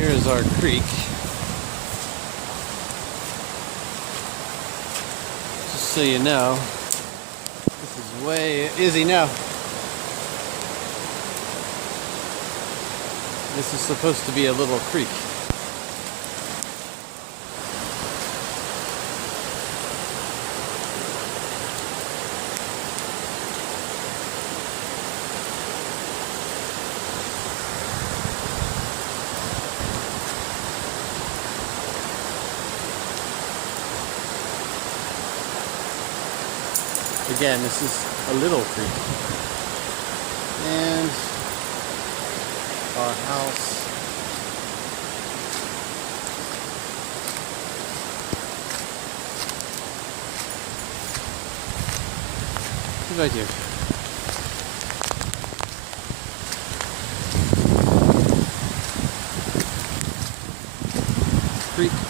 Here's our creek. Just so you know, this is way Izzy now. This is supposed to be a little creek. Again, this is a little creek. And our house. Right here. Creek.